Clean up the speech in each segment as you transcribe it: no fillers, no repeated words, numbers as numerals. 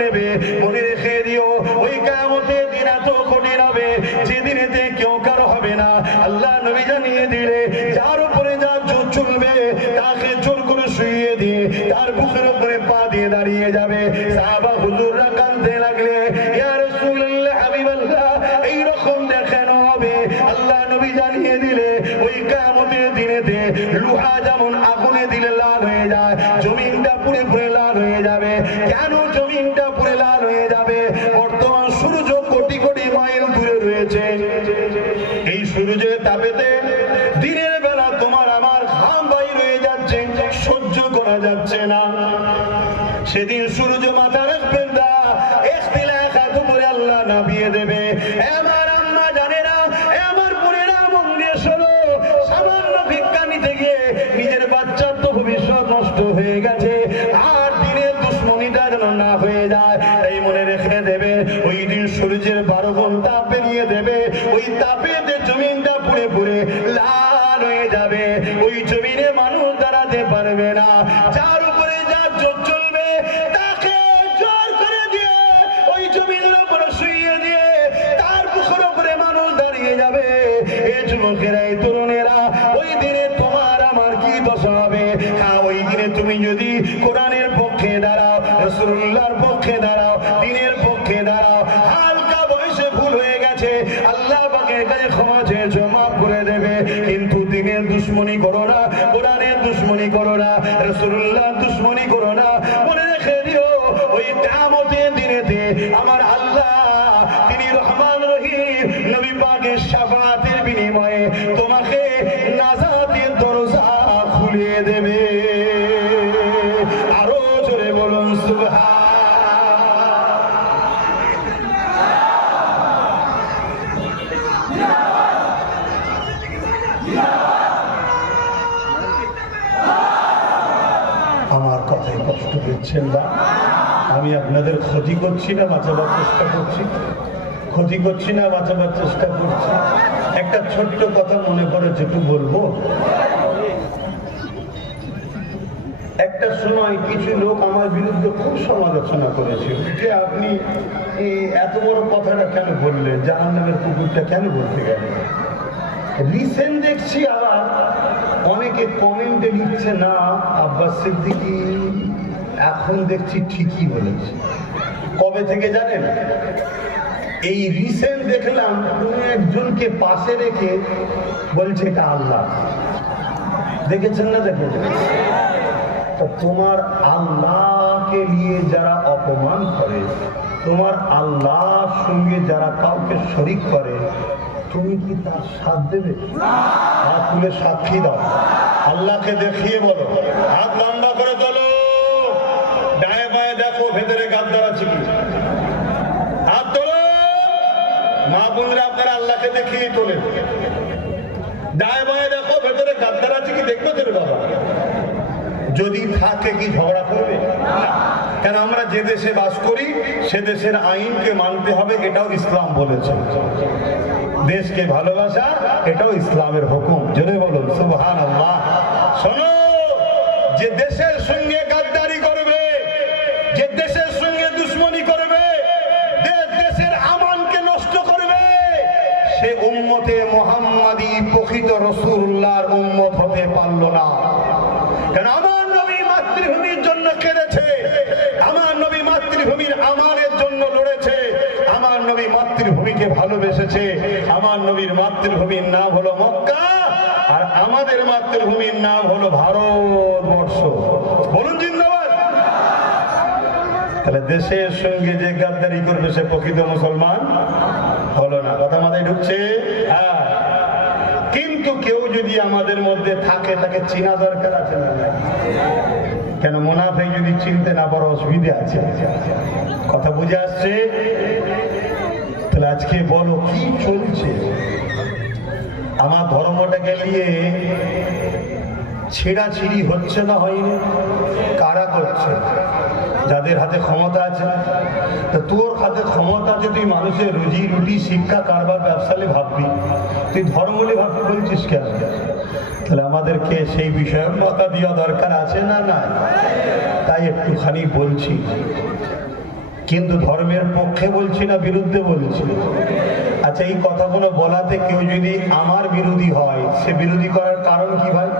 নেবে। মনে রেখে দিও ওই কিয়ামতের দিন এত কঠিন হবে যেদিনেতে কেউ কারো হবে না। আল্লাহ নবী জানিয়ে দিলে যার উপরে যা জোর চলবে তাকে জোর করে শুইয়ে দিয়ে তার বুকের উপরে পা দিয়ে দাঁড়িয়ে যাবে। সাহাবা হুজুররা কাঁদতে লাগলে, ইয়া রাসূলুল্লাহ হাবিবাল্লাহ এইরকম দেখানো হবে। আল্লাহ নবী জানিয়ে দিলে ওই কিয়ামতের দিনেতে লোহা যেমন আগুনে দিলে লাল হয়ে যায়, জমিনটা পুড়ে পুড়ে লাল হয়ে যাবে। কেন জমিনটা পুড়ে লাল হয়ে যাবে? বর্তমান সূর্য কোটি কোটি মাইল দূরে রয়েছে। এই সূর্যের তাপেতে দিনের বেলা তোমার আমার ঘাম বাইর হয়ে যাচ্ছে, সহ্য করা যাচ্ছে না। সেদিন সূর্য মাথা রাখবেন না, ইখতিলাফ করে আল্লাহ নামিয়ে দেবে। আমার আম্মা জানে না, আমার বোনেরা মন দিয়ে শোনো, সামান্য ভিক্ষা নিতে গিয়ে নিজের বাচ্চার তো ভবিষ্যৎ নষ্ট হয়ে গেছে, আর দিনের দুশ্মনীটা যেন না হয়ে যায়। এই মনে রেখে দেবে ওই দিন সূর্যের 12 ঘন্টা পেরিয়ে দেবে, ওই তাপেতে জমিনটা পুড়ে পুড়ে লাল হয়ে যাবে। ওই জমিনে মানুষ দাঁড়াতে পারবে না। যার উপরে যার জোর চলবে তাকে জোর করে দিয়ে ওই জমিনের উপরে শুইয়ে দিয়ে তার বুকের উপরে মানুষ দাঁড়িয়ে যাবে। এই যুবকেরা, এই তরুণেরা, ওই দিনে তোমার আমার কি দশা হবে? হ্যাঁ, ওই দিনে তুমি যদি কোরআনের পক্ষে দাঁড়াও, রাসূলুল্লাহর পক্ষে দাঁড়াও, দ্বীনের পক্ষে দাঁড়াও, হালকা বয়সে ভুল হয়ে গেছে, আল্লাহ পাকের কাছে ক্ষমা চেয়েছো, মাফ করে দেবে। কিন্তু দ্বীনের দুশ্মনী করো না, কোরআনের দুশ্মনী করো না, রাসূলুল্লাহর দুশ্মনী করো না। মনে রেখে দিও ওই কিয়ামতের দিনেতে আমার আল্লাহ তিনি রহমান রহিম, নবী পাকের শাফাআতের বিনিময়ে তোমাকে নাজাতের দরজা খুলে দেবে। আরো জোরে বলুন সুবহান। আমার কথায় কষ্ট দিচ্ছেন না? আমি আপনাদের ক্ষতি করছি না, বাঁচাবার চেষ্টা করছি? ক্ষতি করছি না, বাঁচাবার চেষ্টা করছি। একটা ছোট্ট কথা মনে করে যেটু বলবো। একটা সময় কিছু লোক আমার বিরুদ্ধে খুব সমালোচনা করেছিল যে আপনি এত বড় কথাটা কেন বললেন, জাহান্নামের কুকুরটা কেন বলতে গেলেন। রিসেন্ট দেখছি আবার অনেকে কমেন্টে লিখছে, না আব্বাস সিদ্দিকী এখন দেখছি ঠিকই বলেছে। কবে থেকে জানেন? এই রিসেন্ট দেখলাম কোনো একজনকে পাশে রেখে বলছে এটা আল্লাহ। দেখেছেন না? দেখেছেন? তোমার আল্লাহকে নিয়ে যারা অপমান করে, তোমার আল্লাহর সঙ্গে যারা কাউকে শরীক করে, তুমি কি তার সাথ দেবে? হাত তুলে সাক্ষী দাও, আল্লাহকে দেখিয়ে বলো, হাত লম্বা করে তোলো, ডায়ে বায়ে দেখো ভেতরে গাদ্দার আছে কি। হাত তোলো, মা বোনরা আপনারা আল্লাহকে দেখিয়ে তোলেন, ডায়ে বায়ে দেখো ভেতরে গাদ্দার আছে কি, দেখবে তোর বাবা। যদি থাকে কি ঝগড়া করবে? কেন আমরা যে দেশে বাস করি সে দেশের আইনকে মানতে হবে, এটাও ইসলাম বলেছে। দেশকে ভালোবাসা, এটাও ইসলামের হুকুম। জোরে বলুন সুবহানাল্লাহ। শোনো, যে দেশের সঙ্গে গাদ্দারি করবে, যে দেশের সঙ্গে দুশ্মনী করবে, দেশের আমানকে নষ্ট করবে, সে উম্মতে মুহাম্মাদী প্রকৃত রাসূলুল্লাহর উম্মত হতে পারল না। কারণ আমার নবী মাতৃভূমির জন্য কেঁদেছে, আমার নবী মাতৃভূমির আমানের জন্য লড়েছে, আমার নবী মাতৃভূমিকে ভালোবেসেছে। আমার নবীর মাতৃভূমির নাম হলো মক্কা, আর আমাদের মাতৃভূমির নাম হলো ভারতবর্ষ। বলুন জিন্দাবাদ। তাহলে দেশের সঙ্গে যে গাদ্দারি করবে সে প্রকৃত মুসলমান হলো না। কথা মাথায় ঢুকছে? হ্যাঁ। কিন্তু কেউ যদি আমাদের মধ্যে থাকে, তাকে চেনা দরকার আছে না? কেন মুনাফিক যদি চিনতে না পারো অসুবিধা আছে। কথা বুঝে আসছে? তাহলে আজকে বলো কি চলছে? আমার ধর্মটাকে নিয়ে ছেঁড়াছিড়ি হচ্ছে না হয়নি? কারা করছে? যাদের হাতে ক্ষমতা আছে। তা তোর হাতে ক্ষমতা আছে, তুই মানুষের রুজি রুটি শিক্ষা কারবার ব্যবসালে ভাববি, তুই ধর্ম নিয়ে ভাবতে বলছিস কেন? তাহলে আমাদেরকে সেই বিষয়ে মতা দেওয়া দরকার আছে না? না। তাই একটুখানি বলছি, কিন্তু ধর্মের পক্ষে বলছি না বিরুদ্ধে বলছি। আচ্ছা, এই কথাগুলো বলাতে কেউ যদি আমার বিরোধী হয়, সে বিরোধী করার কারণ কি ভাই?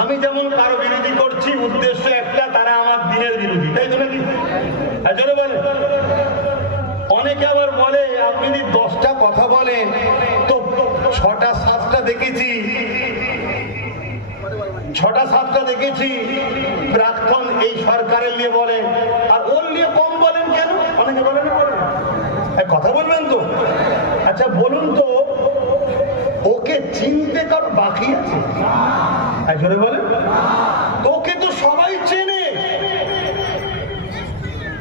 আমি যেমন কারো বিরোধী করছি, উদ্দেশ্য একটা, তারা আমার দিনের বিরোধী, তাই তো নাকি? বলে অনেকে আবার বলে আপনি যদি 10টা কথা বলেন তো 6টা 7টা দেখেছি, 6টা 7টা দেখেছি প্রাক্তন এই সরকারের নিয়ে বলেন, আর ওর নিয়ে কম বলেন কেন? অনেকে বলে না, বলেন কথা বলবেন তো। আচ্ছা বলুন তো, ওকে চিনতে কারো বাকি আছে? জোরে বলেন। ওকে তো সবাই চেনে,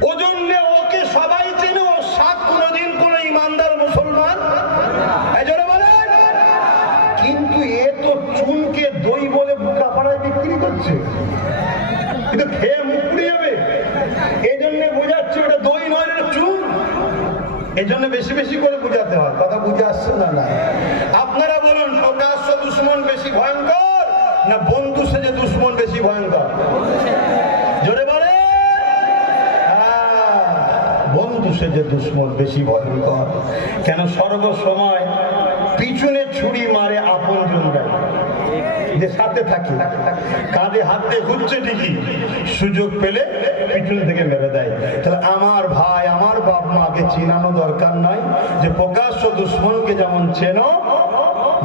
ও জন্য ওকে সবাই চেনে। ও সাত কোনদিন কোন ইমানদার মুসলমান, জোরে বলেন। কিন্তু এ তো চুনকে দই বলে কাপড়ায় বিক্রি করছে, কিন্তু খেয়ে মুখ পুড়ে যাবে। এই জন্য বোঝাচ্ছে ওটা দই নয়, এটা চুন। এই জন্য বেশি বেশি করে বোঝাতে হয়। কথা বুঝে আসছে না? না। আপনারা বলুন, প্রকাশ্য দুশ্মন বেশি ভয়ঙ্কর না বন্ধু সেজে দুশ্মন বেশি ভয়ঙ্কর? জোরে বলে। বন্ধু সেজে দুশ্মন বেশি ভয়ঙ্কর। কেন? সর্বসময় পিছনে ছুরি মারে আপন জনরা, যে সাথে থাকি, কাঁধে হাত দিয়ে ঘুরছে ঠিকই, সুযোগ পেলে পিছন থেকে মেরে দেয়। তাহলে আমার ভাই, আমার বাপ মাকে চিনানো দরকার নয় যে প্রকাশ্য দুশ্মনকে যেমন চেনো,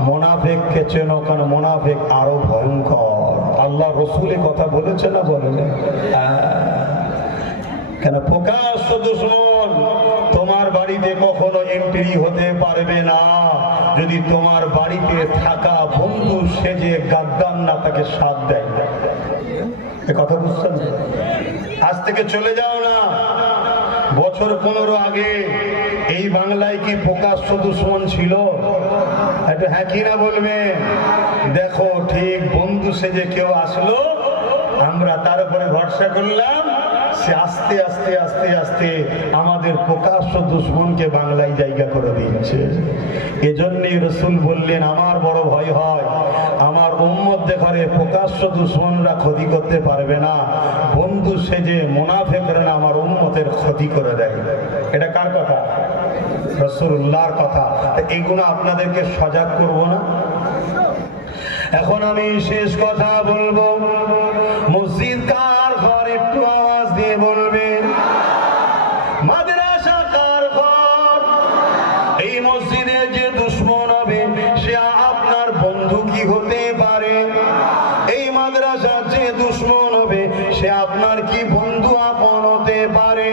মোনাফেককে চেনো, কারণ মোনাফেক আরো ভয়ঙ্কর। আল্লাহ রসুল কথা বলেছে না, বলে না? কেন? প্রকাশ্য দুশ্মন তোমার বাড়িতে কখনো এন্ট্রি হতে পারবে না যদি তোমার বাড়িতে থাকা বন্ধু সেজে গাদ্দার না তাকে সাথ দেয়। এ কথা বুঝছেন? আজ থেকে চলে যাও না, বছর 15 আগে এই বাংলায় কি প্রকাশ্য দুশ্মন ছিল? একটু হ্যাঁ কি না বলবে? দেখো, ঠিক বন্ধু সেজে কেউ আসলো, আমরা তার উপরে ভরসা করলাম, সে আস্তে আস্তে আস্তে আস্তে আমাদের প্রকাশ্য দুশ্মনকে বাংলায় জায়গা করে দিচ্ছে। এজন্যই রাসূল বললেন, আমার বড় ভয় হয় আমার উম্মত দেখারে প্রকাশ্য দুশ্মনরা ক্ষতি করতে পারবে না, বন্ধু সেজে মুনাফিকরা আমার উম্মতের ক্ষতি করে দেয়। এটা কার কথা? রাসূলুল্লাহর কথা। এইগুলো আপনাদেরকে সজাগ করব না? এখন আমি শেষ কথা বলবো। মসজিদ কার ঘর? একটু আওয়াজ দিয়ে বলবেন। মাদ্রাসা কার ঘর? এই মসজিদে যে দুশ্মন হবে সে আপনার বন্ধু কি হতে পারে? এই মাদ্রাসা যে দুশ্মন হবে সে আপনার কি বন্ধু আপন হতে পারে?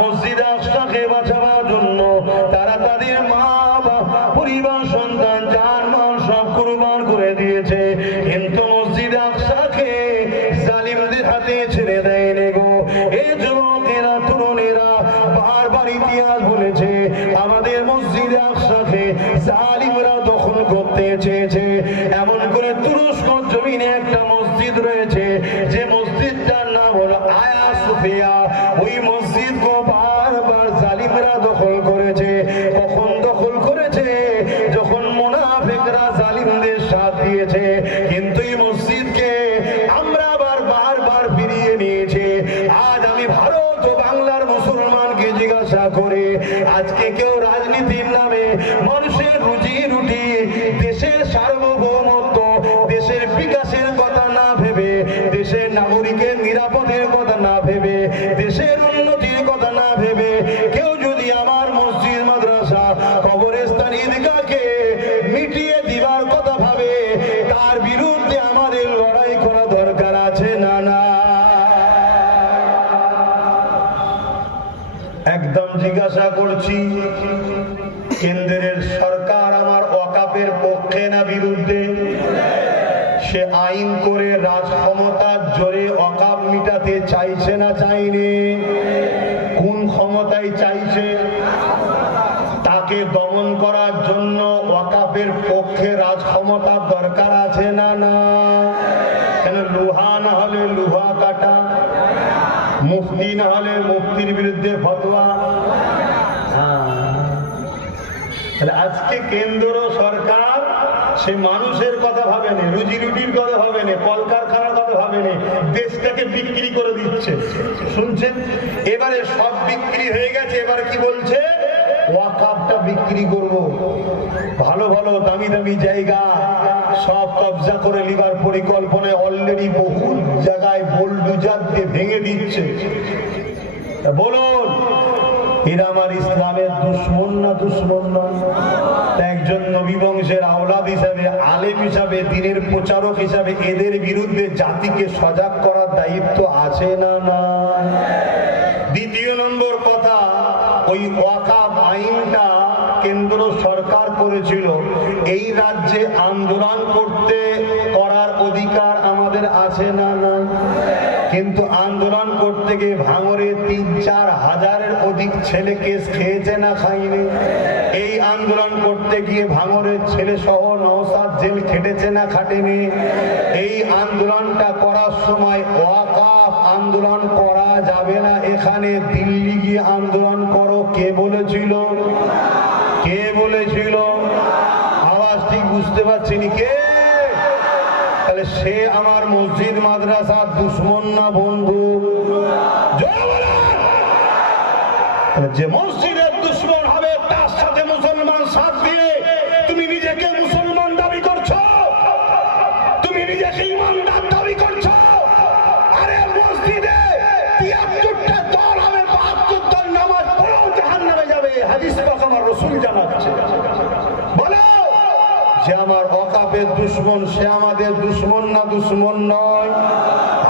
মসজিদ আকসাকে বাঁচাবার জন্য তারা তাদের মা বাবা, পরিবার, সন্তান, জান-মাল সব কুরবান করে দিয়েছে, কিন্তু মসজিদ আকসাকে জালিমদের হাতে ছেড়ে দেয়নি গো। এই যুবকেরা, তরুণেরা বারবার ইতিহাস বলেছে, আমাদের মসজিদ আকসাকে জালিমরা দখল করতে চেয়েছে। এমন করে তুরস্ক জমিনে একটা মসজিদ রয়েছে, যে মসজিদটার নাম হলো আয়া সোফিয়া। ওই মসজিদ গো বারবার জালিমরা দখল করেছে। কখন দখল করেছে? যখন মুনাফিকরা জালিমদের সাথ দিয়েছে। কিন্তু এই মসজিদকে আমরা আবার বারবার ফিরিয়ে নিয়েছি। আজ আমি ভারত ও বাংলার মুসলমানকে জিজ্ঞাসা করে, আজকে কেউ রাজনীতির নামে মানুষের রুজি রুটি, দেশের সার্বভৌমত্ব, দেশের বিকাশের কথা না ভেবে, দেশের নাগরিকের নিরাপদের কথা না ভেবে, দেশের উন্নতির কথা না ভেবে কেউ যদি আমার মসজিদ, মাদ্রাসা, কবরস্থান, ঈদগাহকে মিটিয়ে দিবার কথা ভাবে, তার বিরুদ্ধে আমাদের লড়াই করা দরকার আছে না? না, একদম জিজ্ঞাসা করছি, কেন্দ্রের সরকার আমার ওয়াকাফের পক্ষে না বিরুদ্ধে? সে আইন করে রাজ ক্ষমতার জোরে ওয়াকাফ মিটাতে চাইছে না চাইনি? কোন ক্ষমতায় চাইছে? তাকে দমন করার জন্য ওয়াকাফের পক্ষে রাজ ক্ষমতার দরকার আছে না? না। কেন? লোহা না হলে লোহা কাটা, মুফতি না হলে মুফতির বিরুদ্ধে ফতোয়া। আজকে কেন্দ্র সরকার সে মানুষের কথা ভাবেনি, রুজি রুটির কথা ভাবেনি, কলকারখানার কথা ভাবেনি, দেশটাকে বিক্রি করে দিচ্ছে। শুনছেন? এবারে সব বিক্রি হয়ে গেছে, এবারে কি বলছে? ওয়াকাফটা বিক্রি করব। ভালো ভালো দামি দামি জায়গা সব কবজা করে লিবার পরিকল্পনায় অলরেডি বহু জায়গায় বোলডুজার দিয়ে ভেঙে দিচ্ছে। বলুন, এরা আমার ইসলামের দুশ্মন না দুশ্মন নয়? একজন নবী বংশের আওলাদ হিসাবে, আলেম হিসাবে, দ্বীনের প্রচারক হিসাবে এদের বিরুদ্ধে জাতিকে সজাগ করার দায়িত্ব আছে না না? দ্বিতীয় নম্বর কথা, ওই ওয়াকাফ আইনটা কেন্দ্র সরকার করেছিল। এই রাজ্যে আন্দোলন করার অধিকার আমাদের আছে না না? কিন্তু আন্দোলন করতে গিয়ে ভাঙরে ৩-৪ হাজারের অধিক ছেলে কেস খেয়েছে না খায়নি? এই আন্দোলন করতে গিয়ে ভাঙরের ছেলে সহ নওশাদ জেল খেটেছে না খাটেনি? এই আন্দোলনটা করার সময় ওয়াকাফ আন্দোলন করা যাবে না, এখানে দিল্লি গিয়ে আন্দোলন করো কে বলেছিল? কে বলেছিল? আওয়াজ ঠিক বুঝতে পারছিনি কে? তাহলে সে আমার মসজিদ মাদ্রাসার দুশ্মন না বন্ধু? যে মসজিদের দুশ্মন হবে তার সাথে মুসলমান সাথ দিয়ে তুমি নিজেকে মুসলমান দাবি করছো, তুমি নিজেকে ইমানদার দাবি করছো। আরে মসজিদে ৭৩টা দল হবে, ৭২ দল নামাজ পড়েও জাহান্নামে যাবে, হাদিস পাক আমার রাসূল জানাচ্ছে। বলো, যে আমার ওয়াকাফের দুশ্মন সে আমাদের দুশ্মন না দুশ্মন নয়?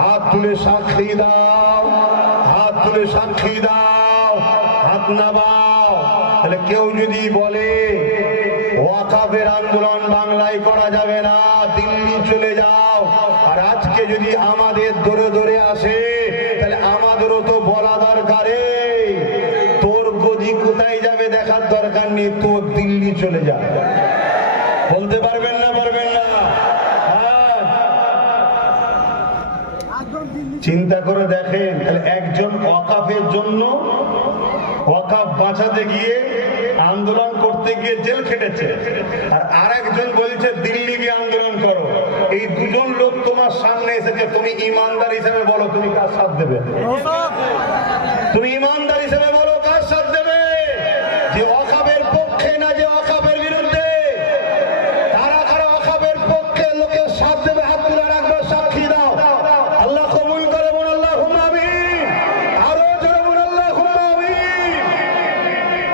হাত তুলে সাক্ষী দাও, হাত তুলে সাক্ষী দাও, হাত নামাও। তাহলে কেউ যদি বলে ওয়াকাফের আন্দোলন বাংলায় করা যাবে না, দিল্লি চলে যাও, আর আজকে যদি আমাদের দৌড়ে দৌড়ে আসে, তাহলে আমাদেরও তো বলা দরকারে তোর গদি কোথায় যাবে দেখার দরকার নেই, তোর দিল্লি চলে যাবে। বলতে পারবেন না? পারবেন না? চিন্তা করে দেখেন, তাহলে একজন ওয়াকাফের জন্য, ওয়াকাফ বাঁচাতে গিয়ে, আন্দোলন করতে গিয়ে জেল খেটেছে, আর আরেকজন বলছে দিল্লি গিয়ে আন্দোলন করো। এই দুজন লোক তোমার সামনে এসেছে, তুমি ইমানদার হিসেবে বলো তুমি কার সাথ দেবে? তুমি ইমানদার হিসেবে বলো কার সাথ দেবে? যে ওয়াকাফের পক্ষে না যে ওয়াকাফের বিরুদ্ধে? কারা কারা ওয়াকাফের পক্ষে লোকের সাথ দেবে? হাত তুলে রাখবার সাক্ষী দাও। আল্লাহ কবুল করে, বল আল্লাহুম্মা আমিন। আরো জোরে বল আল্লাহুম্মা আমিন।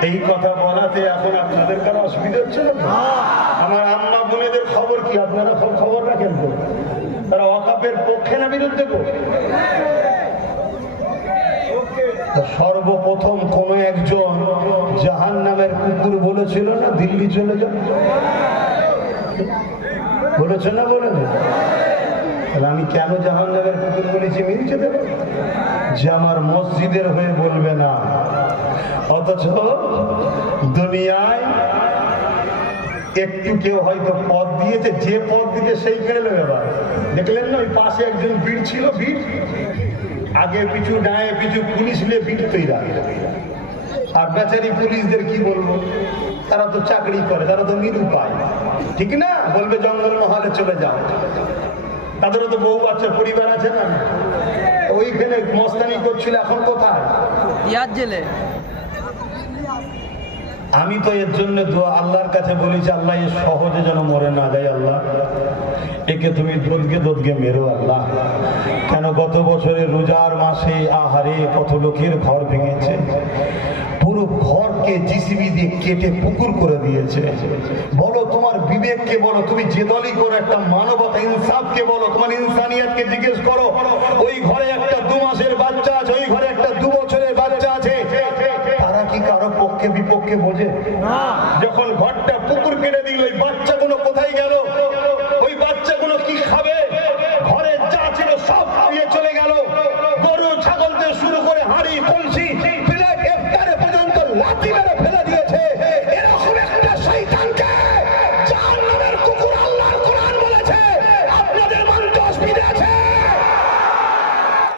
এই কথা বলাতে এখন আপনাদের কারো অসুবিধা হচ্ছে না? আমার আম্মা বোনেদের খবর কি? আপনারা খবর রাখেন তো? তারা ওয়াকাফের পক্ষে না বিরুদ্ধে? সর্বপ্রথম কোন একজন জাহান্নামের কুকুর বলেছিল না দিল্লি চলে যাও? বলেছে না? বলে না? আমি কেন জাহান্নামের কুকুর বলেছি মিলছে দেব? যে আমার মসজিদের হয়ে বলবে না, অথচ দুনিয়ায় একটু কেউ হয়তো পদ দিয়েছে, যে পদ দিতে সেই কেড়ে নেবে। দেখলেন না ওই পাশে একজন ভিড় ছিল, ভিড় আগে পিছু ডায়ে পিছু পুলিশ নিয়ে ভিড় তৈরি। আর বেচারি পুলিশদের কি বলবো, তারা তো চাকরি করে, তারা তো নিরু পায়, ঠিক না? বলবে জঙ্গল মহলে চলে যাও, তাদেরও তো বউ বাচ্চা পরিবার আছে না? ওইখানে মস্তানি করছিল, এখন কোথায়? জেলে। আমি তো এর জন্য দোয়া আল্লাহর কাছে বলেছি, আল্লাহ এ সহজে যেন মরে না যায়, আল্লাহ একে তুমি দোদকে মেরো আল্লাহ। কেন গত বছরে রোজার মাসে আহারে কত লোকের ঘর ভেঙেছে, পুরো ঘরকে জিসিবি দিয়ে কেটে পুকুর করে দিয়েছে। বলো তোমার বিবেককে বলো, তুমি যে দলই করো, একটা মানবতা ইনসাফকে বলো, তোমার ইনসানিয়াতকে জিজ্ঞেস করো। ওই ঘরে একটা 2 মাসের বাচ্চা আছে, ওই ঘরে একটা 2 বছরের বাচ্চা আছে, তারা কি কারো পক্ষে বিপক্ষে বোঝে? যখন ঘরটা পুকুর কেটে দিল, ওই বাচ্চাগুলো কোথায় গেল? ওই বাচ্চাগুলো কি খাবে? ঘরে যা ছিল সব নিয়ে চলে গেল, গরু ছাগল থেকে শুরু করে হাঁড়ি কলসি